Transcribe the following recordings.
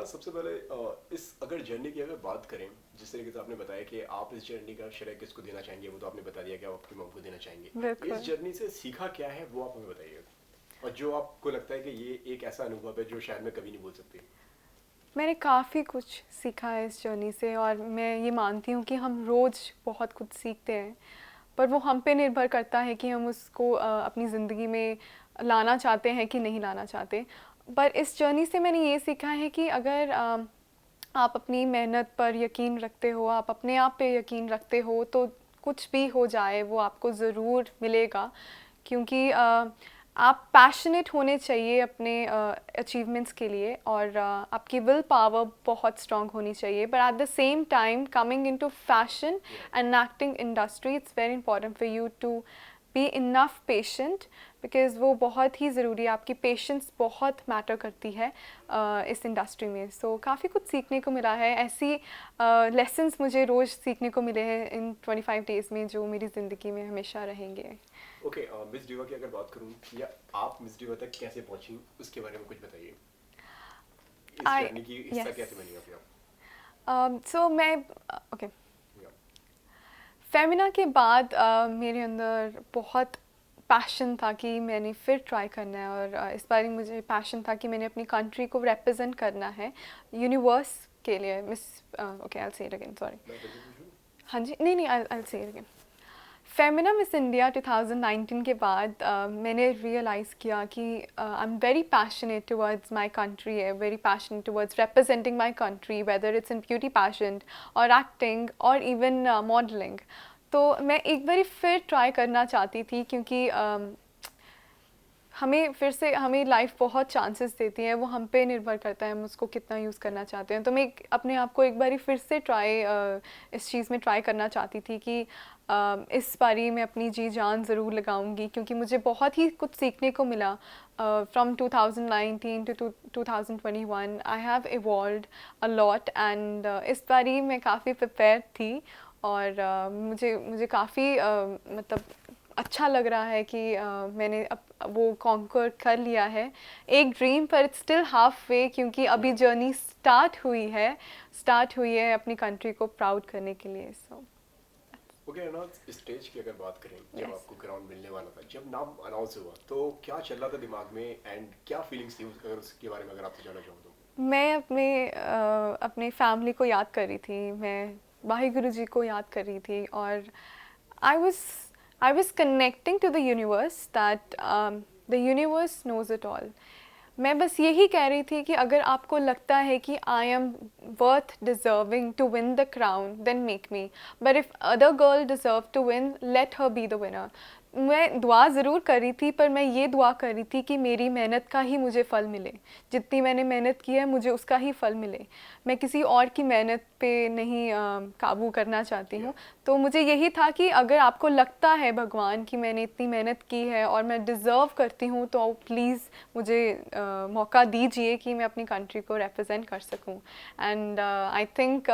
ना सबसे पहले इस अगर जर्नी की अगर बात करें, जिस तरीके से आपने बताया कि आप इस जर्नी का श्रेय किसको देना चाहेंगे, वो तो आपने बता दिया कि आप आपकी मम को देना चाहेंगे। इस बिल्कुल। जर्नी से सीखा क्या है वो आप हमें बताइए, और जो आपको लगता है कि ये एक ऐसा अनुभव है जो शायद मैं कभी नहीं भूल सकती। मैंने काफ़ी कुछ सीखा है इस जर्नी से और मैं ये मानती हूँ कि हम रोज़ बहुत कुछ सीखते हैं, पर वो हम पे निर्भर करता है कि हम उसको अपनी ज़िंदगी में लाना चाहते हैं कि नहीं लाना चाहते। पर इस जर्नी से मैंने ये सीखा है कि अगर आप अपनी मेहनत पर यकीन रखते हो, आप अपने आप पे यकीन रखते हो, तो कुछ भी हो जाए वो आपको ज़रूर मिलेगा। क्योंकि आप पैशनेट होने चाहिए अपने अचीवमेंट्स के लिए, और आपकी विल पावर बहुत स्ट्रांग होनी चाहिए। But at the same time coming into fashion and acting industry, it's very important for you to be enough patient, because वो बहुत ही ज़रूरी है। आपकी पेशेंस बहुत मैटर करती है इस इंडस्ट्री में। सो काफ़ी कुछ सीखने को मिला है। ऐसी लेसन्स मुझे रोज़ सीखने को मिले हैं इन 25 डेज़ में, जो मेरी ज़िंदगी में हमेशा रहेंगे। ओके, मिस डिवा की अगर बात करूं, या आप मिस डिवा तक कैसे पहुंची उसके बारे में कुछ बताइए। इस आई जर्नी की हिस्सा यस। कैसे बनी आप? सो मैं ओके, या फेमिना के बाद मेरे अंदर बहुत पैशन था कि मैंने फिर ट्राई करना है, और इस बार मुझे पैशन था कि मैंने अपनी कंट्री को रिप्रेजेंट करना है यूनिवर्स के लिए। Miss okay, I will say it again, sorry. मैं कंटिन्यू करूं? हाँ जी, नहीं नहीं, I will say it again. Femina miss India 2019 के बाद मैंने रियलाइज़ किया कि I am very passionate towards my country, है very passionate towards representing my country, whether it's in beauty passion और एक्टिंग और इवन मॉडलिंग। तो मैं एक बारी फिर ट्राई करना चाहती थी, क्योंकि हमें फिर से, हमें लाइफ बहुत चांसेस देती है, वो हम पे निर्भर करता है हम उसको कितना यूज़ करना चाहते हैं। तो मैं अपने आप को एक बारी फिर से इस चीज़ में ट्राई करना चाहती थी कि इस बारी मैं अपनी जी जान ज़रूर लगाऊंगी, क्योंकि मुझे बहुत ही कुछ सीखने को मिला। From 2019 to 2021 I have evolved a lot, and इस बारी मैं काफ़ी प्रिपेयर थी, और मुझे मुझे काफ़ी मतलब अच्छा लग रहा है कि मैंने वो कॉन्कर कर लिया है एक ड्रीम, पर इट्स स्टिल हाफ वे, क्योंकि अभी जर्नी स्टार्ट हुई है अपनी कंट्री को प्राउड करने के लिए। सो ओके ना, स्टेज की अगर बात करें, जब यस। आपको ग्राउंड मिलने वाला था, जब नाम अनाउंस हुआ, तो क्या चल रहा था दिमाग में एंड क्या फीलिंग्स थी अगर उसके बारे में अगर आपसे जानना चाहूँ तो? मैं अपने फैमिली को याद कर रही थी, मैं वाहिगुरु जी को याद कर रही थी, और I was I was connecting to the universe that the universe knows it all. मैं बस यही कह रही थी कि अगर आपको लगता है कि I am worth deserving to win the crown, then make me, but if other girl deserve to win, let her be the winner. मैं दुआ ज़रूर कर रही थी, पर मैं ये दुआ कर रही थी कि मेरी मेहनत का ही मुझे फल मिले, जितनी मैंने मेहनत की है मुझे उसका ही फल मिले। मैं किसी और की मेहनत पे नहीं काबू करना चाहती या हूँ। तो मुझे यही था कि अगर आपको लगता है भगवान कि मैंने इतनी मेहनत की है और मैं डिज़र्व करती हूँ, तो प्लीज़ मुझे मौका दीजिए कि मैं अपनी कंट्री को रिप्रेजेंट कर सकूँ। एंड आई थिंक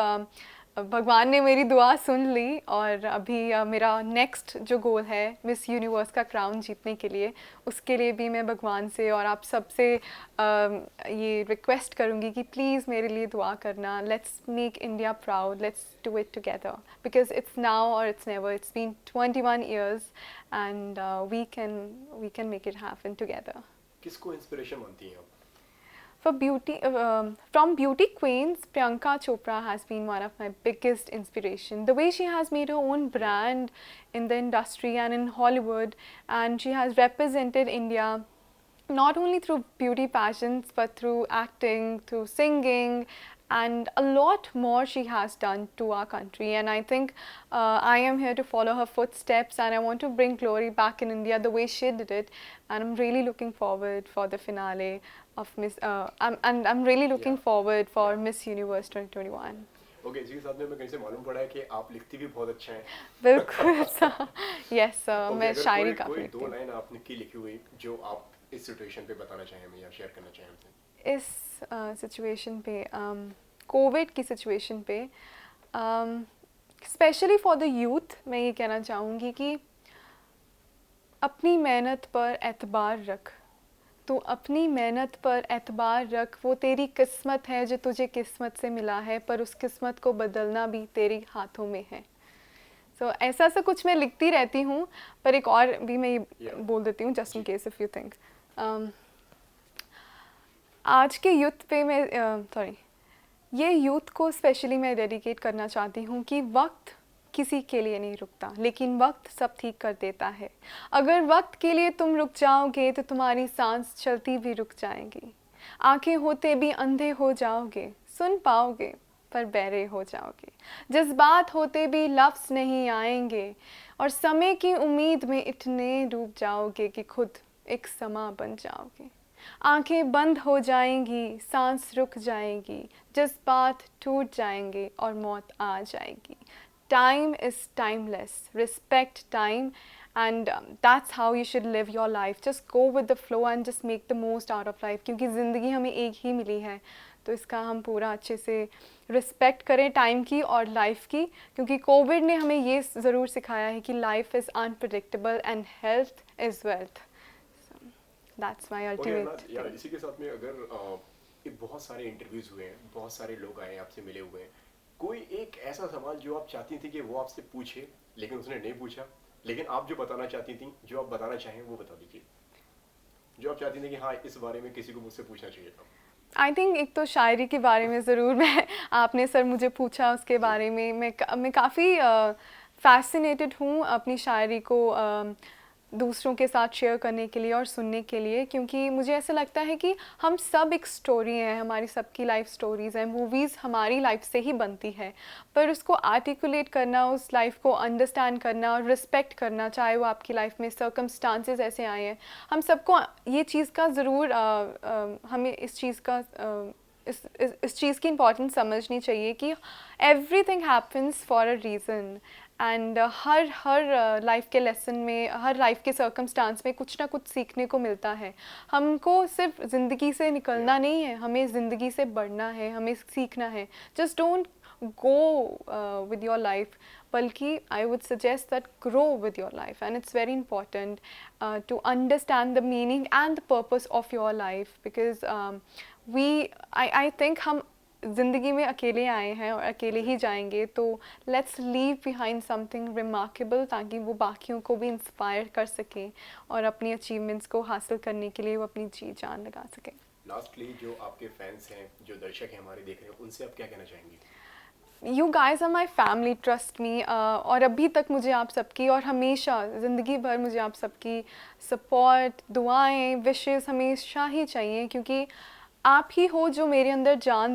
भगवान ने मेरी दुआ सुन ली, और अभी मेरा नेक्स्ट जो गोल है मिस यूनिवर्स का क्राउन जीतने के लिए, उसके लिए भी मैं भगवान से और आप सबसे ये रिक्वेस्ट करूँगी कि प्लीज़ मेरे लिए दुआ करना। Let's make India proud, let's do it together, because it's now or it's never. It's been 21 years, and we can make it happen together. किसको इंस्पिरेशन मानती हैं आप? For beauty, from beauty queens, Priyanka Chopra has been one of my biggest inspiration. The way she has made her own या brand in the industry and in Hollywood, and she has represented India not only through beauty pageants but through acting, through singing, and a lot more she has done to our country. And I think I am here to follow her footsteps, and I want to bring glory back in India the way she did it. And I'm really looking forward for the finale of I'm really या looking forward या for Miss Universe 2021. Okay जी, साथ में मैं कहीं से मालूम पड़ा है कि आप लिखती भी बहुत अच्छा हैं। बिल्कुल सा। यस, ओके, मैं अगर शायरी कोई काफ़ी कोई लिखती दो हूँ। लाइन आपने की लिखी हुई जो आप इस सिचुएशन पे बताना चाहें हमें या शेयर करना चाहें हमसे? इस सिचुएशन पे, कोविड की सिचुएशन पे, स्पेशली फॉर द यूथ, मैं ये कहना चाहूँगी कि अपनी मेहनत पर एतबार रख। तो अपनी मेहनत पर एतबार रख, वो तेरी किस्मत है जो तुझे किस्मत से मिला है, पर उस किस्मत को बदलना भी तेरे हाथों में है। सो ऐसा सा कुछ मैं लिखती रहती हूँ, पर एक और भी मैं ये बोल देती हूँ just in case if you think. आज के यूथ पे मैं ये यूथ को स्पेशली मैं डेडिकेट करना चाहती हूँ कि वक्त किसी के लिए नहीं रुकता, लेकिन वक्त सब ठीक कर देता है। अगर वक्त के लिए तुम रुक जाओगे तो तुम्हारी सांस चलती भी रुक जाएगी। आंखें होते भी अंधे हो जाओगे, सुन पाओगे पर बहरे हो जाओगे। जज्बात होते भी लफ्ज़ नहीं आएंगे, और समय की उम्मीद में इतने डूब जाओगे कि खुद एक समा बन जाओगे। आंखें बंद हो जाएंगी, सांस रुक जाएगी, जज्बात टूट जाएंगे और मौत आ जाएगी। Time is timeless. Respect time, and that's how you should live your life. Just go with the flow and just make the most out of life. क्योंकि ज़िंदगी हमें एक ही मिली है, तो इसका हम पूरा अच्छे से रिस्पेक्ट करें टाइम की और लाइफ की, क्योंकि कोविड ने हमें ये ज़रूर सिखाया है कि life is unpredictable and health is wealth. That's my ultimate. यार इसी के साथ में अगर बहुत सारे इंटरव्यूज़ हुए हैं, बहुत सारे लोग आए हैं आपसे मिले हुए हैं, कोई एक ऐसा सवाल जो आप चाहती थी कि वो आपसे पूछे लेकिन उसने नहीं पूछा, लेकिन आप जो बताना चाहती थी, जो आप बताना चाहें वो बता दीजिए, जो आप चाहती थी कि हाँ इस बारे में किसी को मुझसे पूछना चाहिए था। आई थिंक एक तो शायरी के बारे में ज़रूर मैं आपने सर मुझे पूछा उसके बारे में मैं काफ़ी फैसिनेटेड हूँ अपनी शायरी को दूसरों के साथ शेयर करने के लिए और सुनने के लिए, क्योंकि मुझे ऐसा लगता है कि हम सब एक स्टोरी हैं, हमारी सबकी लाइफ स्टोरीज़ हैं। मूवीज़ हमारी लाइफ से ही बनती है, पर उसको आर्टिकुलेट करना, उस लाइफ को अंडरस्टैंड करना और रिस्पेक्ट करना, चाहे वो आपकी लाइफ में सर्कमस्टांसेस ऐसे आए हैं, हम सबको ये चीज़ का ज़रूर हमें इस चीज़ का इस चीज़ की इम्पोर्टेंस समझनी चाहिए कि everything happens for a reason, and her life के लेसन में, हर लाइफ के सर्कमस्टांस में कुछ ना कुछ सीखने को मिलता है। हमको सिर्फ ज़िंदगी से निकलना नहीं है, हमें ज़िंदगी से बढ़ना है, हमें सीखना है। Just don't go with your life, बल्कि I would suggest that grow with your life, and it's very important to understand the meaning and the purpose of your life, because I think हम ज़िंदगी में अकेले आए हैं और अकेले ही जाएंगे, तो let's leave behind something remarkable, ताकि वो बाकियों को भी इंस्पायर कर सकें और अपनी अचीवमेंट्स को हासिल करने के लिए वो अपनी जी जान लगा सकें। लास्टली जो आपके फैंस हैं, जो दर्शक हैं हमारे देख रहे हैं, उनसे आप क्या कहना चाहेंगी? You guys are my family, trust me. और अभी तक मुझे आप सबकी और हमेशा ज़िंदगी भर मुझे आप सबकी सपोर्ट, दुआएं, विशेस हमेशा ही चाहिए, क्योंकि आप ही हो जो मेरे अंदर जान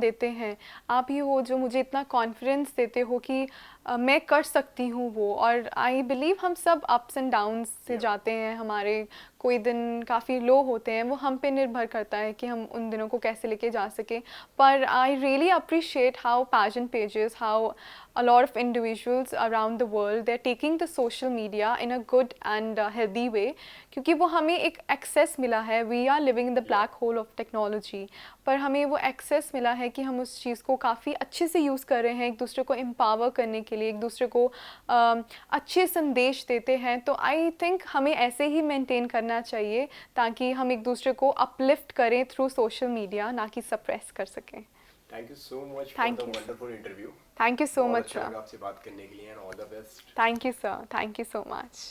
देते हैं। आप ही हो जो मुझे इतना कॉन्फिडेंस देते हो कि मैं कर सकती हूँ वो। और आई बिलीव हम सब अप्स एंड डाउन्स से जाते हैं, हमारे कोई दिन काफ़ी लो होते हैं, वो हम पे निर्भर करता है कि हम उन दिनों को कैसे लेके जा सकें। पर I really appreciate how pigeon pages, how a lot of individuals around the world, they're taking the social media in a good and healthy way, क्योंकि वो हमें एक एक्सेस मिला है। we are living in the black hole of technology, पर हमें वो access मिला है कि हम उस चीज़ को काफ़ी अच्छे से यूज़ कर रहे हैं, एक दूसरे को एम्पावर करने के लिए, एक दूसरे को अच्छे संदेश देते हैं। तो आई थिंक हमें ऐसे ही मेंटेन करना चाहिए, ताकि हम एक दूसरे को अपलिफ्ट करें थ्रू सोशल मीडिया, ना कि सप्रेस कर सकें। Thank you so much for the wonderful interview. Thank you so much, sir. आपसे बात करने के लिए, and all the best. Thank you, sir. Thank you so much.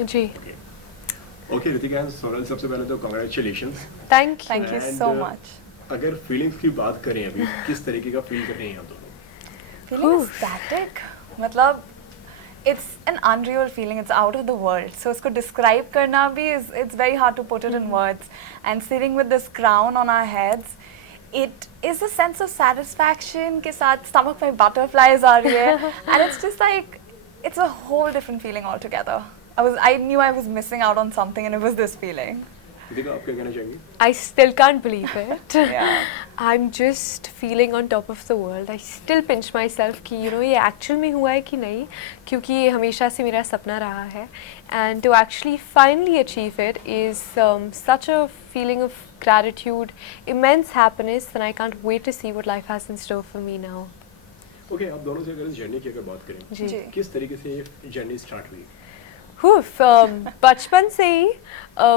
जी। Okay, रितिका एंड सोनल, सबसे पहले तो congratulations. Thank you so much. अगर फीलिंग्स की बात करें अभी, किस तरीके का फील कर रहे हैं आप दोनों? Feeling ecstatic. मतलब it's an unreal feeling. It's out of the world. So उसको describe करना भी it's very hard to put it in words. And sitting with this crown on our heads, it is a sense of satisfaction के साथ stomach में butterflies आ रही है, and it's just like it's a whole different feeling altogether. I knew I was missing out on something, and it was this feeling. Deepika, आप क्या कहना चाहेंगे? I still can't believe it. Yeah. I'm just feeling on top of the world. I still pinch myself कि ये actual में हुआ है कि नहीं, क्योंकि ये हमेशा से मेरा सपना रहा है. And to actually finally achieve it is such a feeling of gratitude, immense happiness, and I can't wait to see what life has in store for me now. Okay, आप दोनों से अगर इस जर्नी की अगर बात करें, जी. जी. किस तरीके से ये जर्नी स्टार्ट हुई? बचपन से ही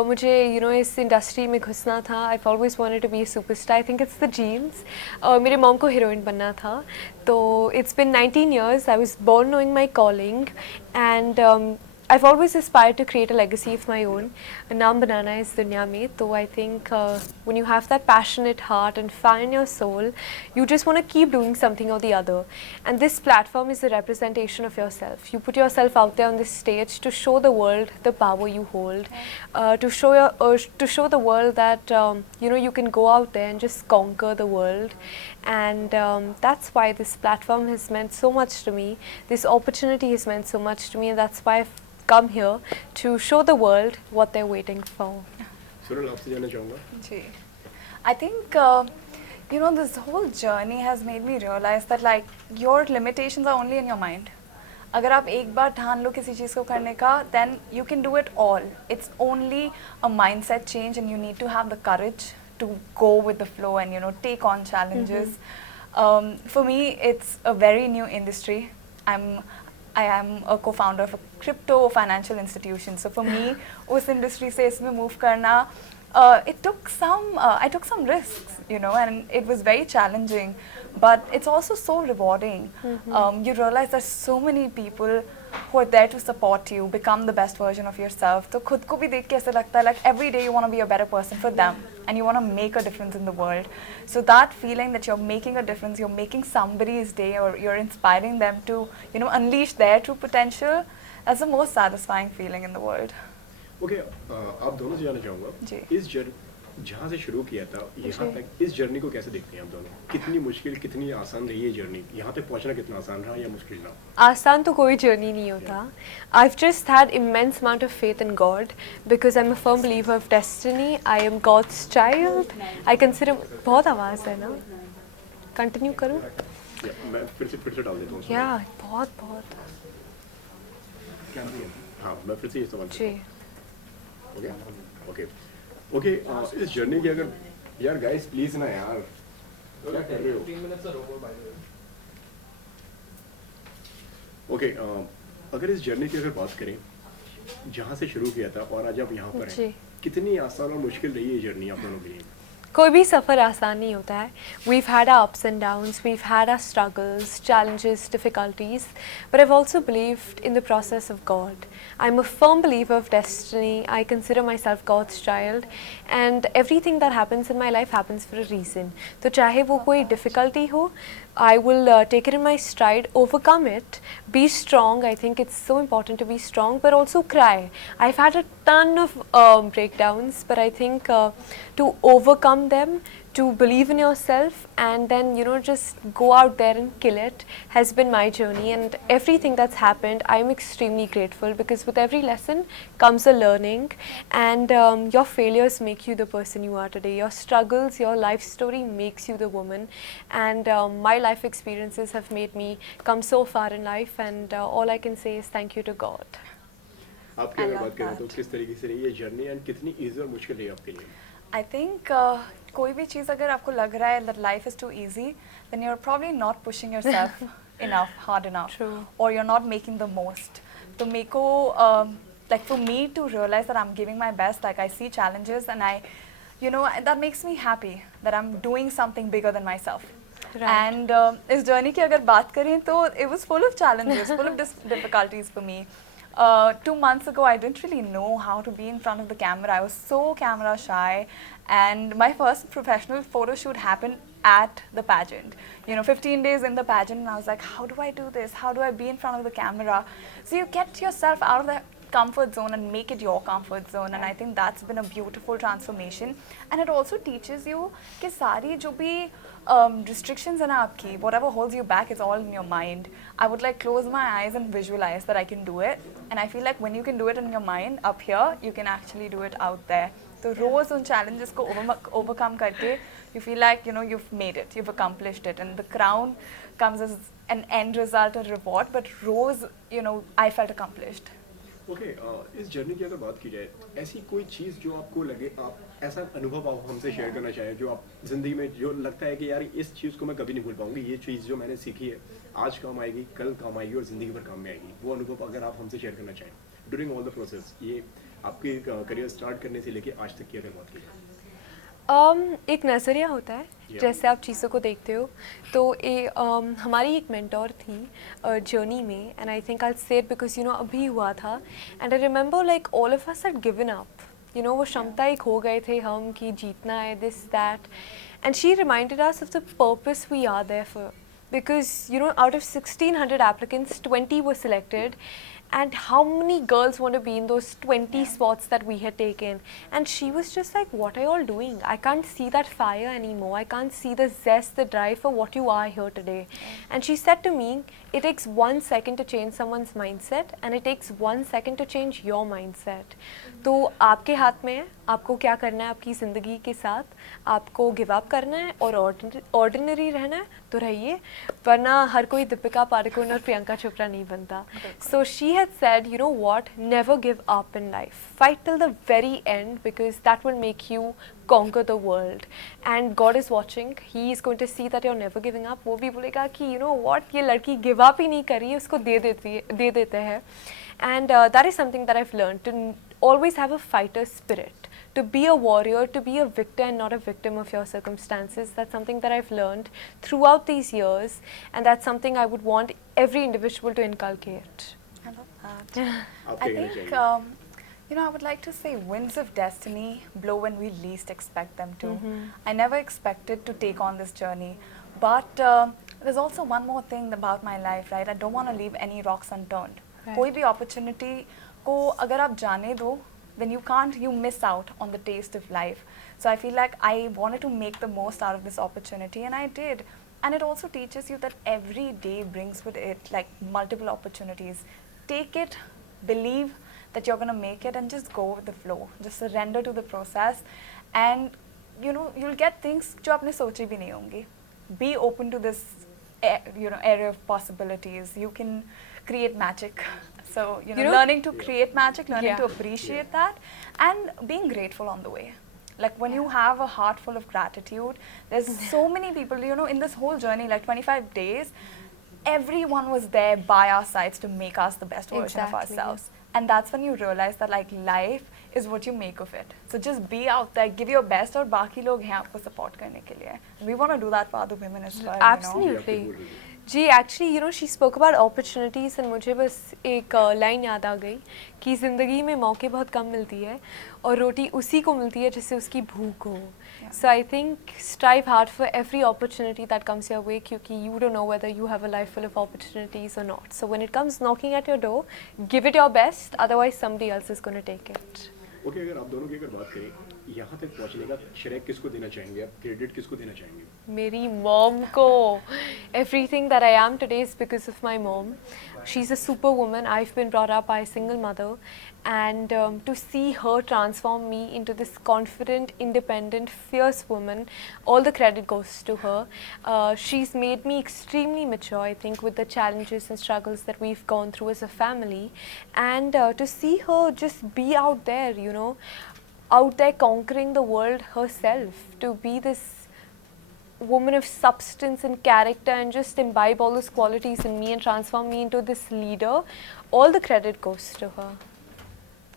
मुझे इस इंडस्ट्री में घुसना था. I always wanted to be a superstar. I think it's the genes. मेरे मॉम को हीरोइन बनना था. तो it's been 19 years. I was born knowing my calling and I've always aspired to create a legacy of my own, नाम बनाना है इस दुनिया में. तो I think when you have that passionate heart and fire in your soul, you just want to keep doing something or the other. And this platform is a representation of yourself. You put yourself out there on this stage to show the world the power you hold, to show the world that you can go out there and just conquer the world. And that's why this platform has meant so much to me. This opportunity has meant so much to me, and that's why I've come here to show the world what they're waiting for. Sunil, आपसे जानना चाहूँगा. Gee. I think this whole journey has made me realize that like your limitations are only in your mind. अगर आप एक बार ठान लो किसी चीज़ को करने का, then you can do it all. It's only a mindset change, and you need to have the courage to go with the flow and take on challenges. For me, it's a very new industry. I am a co-founder of a crypto financial institution. So for me, उस industry से इसमें move करना, I took some risks, and it was very challenging, but it's also so rewarding. You realize there's so many people who are there to support you, become the best version of yourself. तो खुद को भी देख के ऐसा लगता है like every day you want to be a better person for them, and you want to make a difference in the world. So that feeling that you're making a difference, you're making somebody's day, or you're inspiring them to unleash their true potential, that's the most satisfying feeling in the world. Okay, आप दोनों से जानना चाहूँगा. जी. इस जहाँ से शुरू किया था यहाँ तक, इस जर्नी को कैसे देखते हैं आप दोनों? कितनी मुश्किल, कितनी आसान रही है जर्नी? यहाँ तक पहुँचना कितना आसान रहा या मुश्किल रहा? आसान तो कोई जर्नी नहीं होता. I've just had immense amount of faith in God because I'm a firm believer of destiny. I am God's child. I consider बहुत आवाज़ है ना? Continue करूँ? मैं फिर से डाल देता हूँ. Yeah, बहुत. हाँ, मैं फिर से ये सवाल. जी. ओके, इस जर्नी की अगर, यार गाइस प्लीज ना यार, क्या कर रहे हो? 3 मिनट्स रोको बाय द वे. ओके, अगर इस जर्नी की अगर बात करें, जहाँ से शुरू किया था और आज आप यहाँ पर हैं, कितनी आसान और मुश्किल रही है ये जर्नी आप दोनों के लिए? कोई भी सफ़र आसान नहीं होता है. We've had our ups and downs, we've had our struggles, challenges, difficulties, but I've also believed in the process of God. I'm a firm believer of destiny. I consider myself God's child, and everything that happens in my life happens for a reason. तो चाहे वो कोई difficulty हो, I will take it in my stride, overcome it, be strong. I think it's so important to be strong, but also cry. I've had a ton of breakdowns, but I think to overcome them, to believe in yourself, and then just go out there and kill it has been my journey. And everything that's happened, I'm extremely grateful, because with every lesson comes a learning, and your failures make you the person you are today. Your struggles, your life story makes you the woman, and my life experiences have made me come so far in life, and all I can say is thank you to God. आपकी अगर बात करें तो किस तरीके से रही है जर्नी एंड कितनी इजी और मुश्किल रही आपके लिए? I think कोई भी चीज़ अगर आपको लग रहा है that life is too easy, then you're probably not pushing yourself hard enough. True. Or you're not making the most. तो मेरे को like for me to realize that I'm giving my best, like I see challenges and I that makes me happy that I'm doing something bigger than myself. Right. And इस journey की अगर बात करें तो it was full of challenges, full of difficulties for me. 2 months ago, I didn't really know how to be in front of the camera. I was so camera shy, and my first professional photo shoot happened at the pageant. 15 days in the pageant, and I was like, how do I do this? How do I be in front of the camera? So you get yourself out of the comfort zone and make it your comfort zone, and I think that's been a beautiful transformation. And it also teaches you कि सारी जो भी restrictions हैं ना आपकी, whatever holds you back is all in your mind. I would like close my eyes and visualize that I can do it, and I feel like when you can do it in your mind up here, you can actually do it out there. तो रोज़ उन challenges को overcome करके you feel like, you know, you've made it, you've accomplished it, and the crown comes as an end result or reward, but रोज़, you know, I felt accomplished. Okay इस journey की अगर बात की जाए, ऐसी कोई चीज़ जो आपको लगे, आप ऐसा अनुभव आप हमसे शेयर करना चाहें जो आप ज़िंदगी में जो लगता है कि यार इस चीज़ को मैं कभी नहीं भूल पाऊंगी, ये चीज़ जो मैंने सीखी है आज काम आएगी, कल काम आएगी और ज़िंदगी भर काम में आएगी, वो अनुभव अगर आप हमसे शेयर करना चाहें ड्यूरिंग ऑल द प्रोसेस, ये आपके करियर स्टार्ट करने से लेके आज तक की अगर बात की जाए। एक नज़रिया होता है Yeah. जैसे आप चीज़ों को देखते हो। तो हमारी एक मेंटोर थी जर्नी में, एंड आई थिंक आई से इट बिकॉज यू नो अभी हुआ था, and I remember like all of us had given up, you know वो क्षमता एक हो गए थे हम कि जीतना है this that, and she reminded us of the purpose we are there for, because you know out of 1600 applicants 20 were selected, and how many girls want to be in those 20 spots that we had taken, and she was just like, what are you all doing? I can't see that fire anymore, I can't see the zest, the drive for what you are here today. And she said to me, it takes 1 second to change someone's mindset, and it takes 1 second to change your mindset. तो आपके हाथ में है, आपको क्या करना है आपकी ज़िंदगी के साथ, आपको गिव अप करना है और ऑर्डिनरी रहना है तो रहिए, वरना हर कोई दीपिका पादुकोण और प्रियंका चोपड़ा नहीं बनता। So she had said, you know what, never give up in life, fight till the very and, because that will make you conquer the world, and God is watching, he is going to see that you're never giving up। वो भी बोलेगा कि you know what, ये लड़की give up ही नहीं कर रही है, उसको दे देते हैं। And that is something that I've learned, to always have a fighter spirit, to be a warrior, to be a victor and not a victim of your circumstances. That's something that I've learned throughout these years, and that's something I would want every individual to inculcate. I love that. आप I क्या कहना think, चाहेंगे? you know, I would like to say winds of destiny blow when we least expect them to. I never expected to take on this journey, but there's also one more thing about my life, right? I don't want to leave any rocks unturned. Right. कोई भी opportunity को अगर आप जाने दो, then you miss out on the taste of life. So I feel like I wanted to make the most out of this opportunity, and I did. And it also teaches you that every day brings with it like multiple opportunities. Take it, believe that you're going to make it, and just go with the flow. Just surrender to the process, and you know you'll get things जो आपने सोची भी नहीं होंगी. Be open to this, you know, area of possibilities. You can create magic. So you know, learning to create magic, learning to appreciate that, and being grateful on the way. Like when you have a heart full of gratitude, there's so many people, you know, in this whole journey, like 25 days, everyone was there by our sides to make us the best version of Exactly. ourselves. And that's when you realize that like life is what you make of it. So just be out there, give your best, और बाकी लोग हैं आपको support करने के लिए. We want to do that for other women as well. Absolutely. You know? जी actually you know she spoke about opportunities, and मुझे बस एक लाइन याद आ गई कि ज़िंदगी में मौके बहुत कम मिलती है और रोटी उसी को मिलती है जिससे उसकी भूख हो। So I think strive hard for every opportunity that comes your way, क्योंकि you don't know whether you have a life full of opportunities or not. So when it comes knocking at your door, give it your best, otherwise somebody else is gonna take it. Okay, अगर आप दोनों की अगर बात करें, यहाँ तक पहुँचने का श्रेय किसको देना चाहेंगे आप, क्रेडिट किसको देना चाहेंगे? मेरी मॉम को। Everything that I am today is because of my mom. She's a superwoman. I've been brought up by a single mother, and to see her transform me into this confident, independent, fierce woman, all the credit goes to her. She's made me extremely mature, I think, with the challenges and struggles that we've gone through as a family, and to see her just be out there, you know, out there conquering the world herself, to be this woman of substance and character and just imbibe all those qualities in me and transform me into this leader, all the credit goes to her.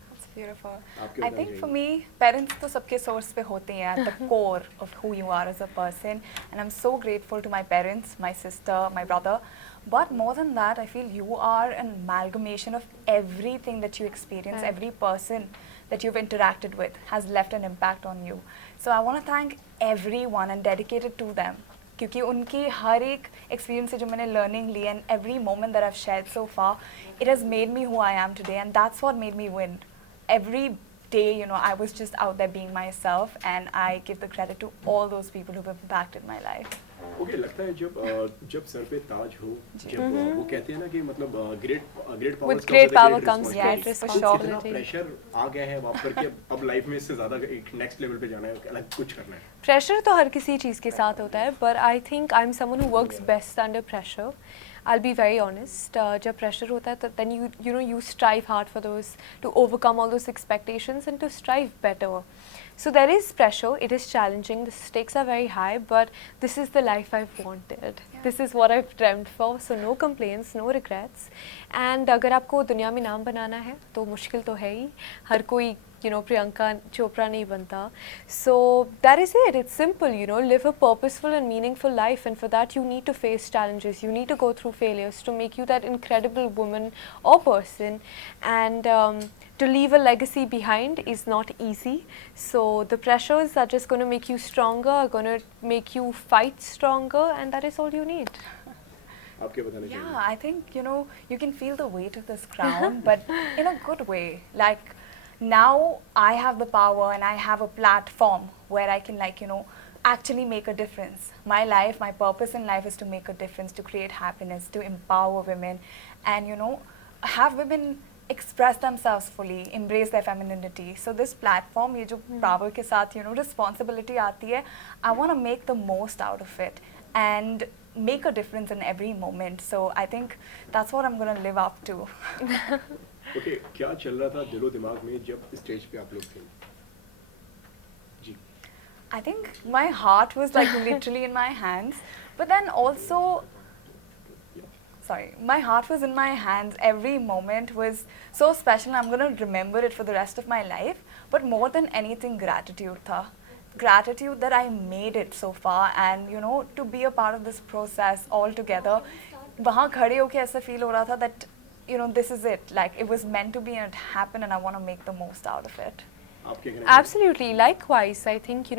That's beautiful. आपके I बताना think for चाहिए। me, parents तो सबके source पे होते हैं at the core of who you are as a person, and I'm so grateful to my parents, my sister, my brother. But more than that, I feel you are an amalgamation of everything that you experience. Right. Every person that you've interacted with has left an impact on you. So I want to thank everyone and dedicate it to them. क्योंकि उनकी हर एक experience से जो मैंने learning ली, and every moment that I've shared so far, it has made me who I am today, and that's what made me win. Every day, you know, I was just out there being myself, and I give the credit to all those people who've impacted my life. Okay लगता है जब sir पे ताज हो, जब वो कहते हैं ना कि मतलब great With great power comes great Yes, for इतना responsibility. प्रेशर आ गया है आप पर कि अब लाइफ में इससे ज्यादा एक नेक्स्ट लेवल पे जाना है, अलग कुछ करना है. प्रेशर तो हर किसी चीज़ के साथ होता है, पर I think I am someone who works best under pressure. I'll be very honest. जब प्रेशर होता है तो then you strive hard for those, to overcome all those expectations and to strive better. So there is pressure. It is challenging. The stakes are very high, but this is the life I've wanted. This is what I've dreamt for. So no complaints, no regrets. And अगर आपको दुनिया में नाम बनाना है तो मुश्किल तो है ही. हर कोई Priyanka Chopra nahi banta. So that is it. It's simple, live a purposeful and meaningful life, and for that you need to face challenges. You need to go through failures to make you that incredible woman or person. And to leave a legacy behind is not easy. So the pressures are just going to make you stronger, are going to make you fight stronger, and that is all you need. आपके बताने Yeah, I think, you can feel the weight of this crown, but in a good way. Like, now I have the power and I have a platform where I can, actually make a difference. My life, my purpose in life is to make a difference, to create happiness, to empower women, and, have women express themselves fully, embrace their femininity. So this platform, ये जो power के साथ, responsibility आती है, I want to make the most out of it and make a difference in every moment. So I think that's what I'm going to live up to. Okay क्या चल रहा था दिलो दिमाग में जब स्टेज पे आप लोग थे जी. I think my heart was literally in my hands, but then also, sorry, my heart was in my hands. Every moment was so special. I'm going to remember it for the rest of my life. But more than anything, gratitude tha. Gratitude that I made it so far, and to be a part of this process all together. वहाँ खड़े होके ऐसा feel हो रहा था that this is it. Like, it was meant to be and it happened, and I want to make the most out of it. आपके कहने Absolutely. Likewise, I think,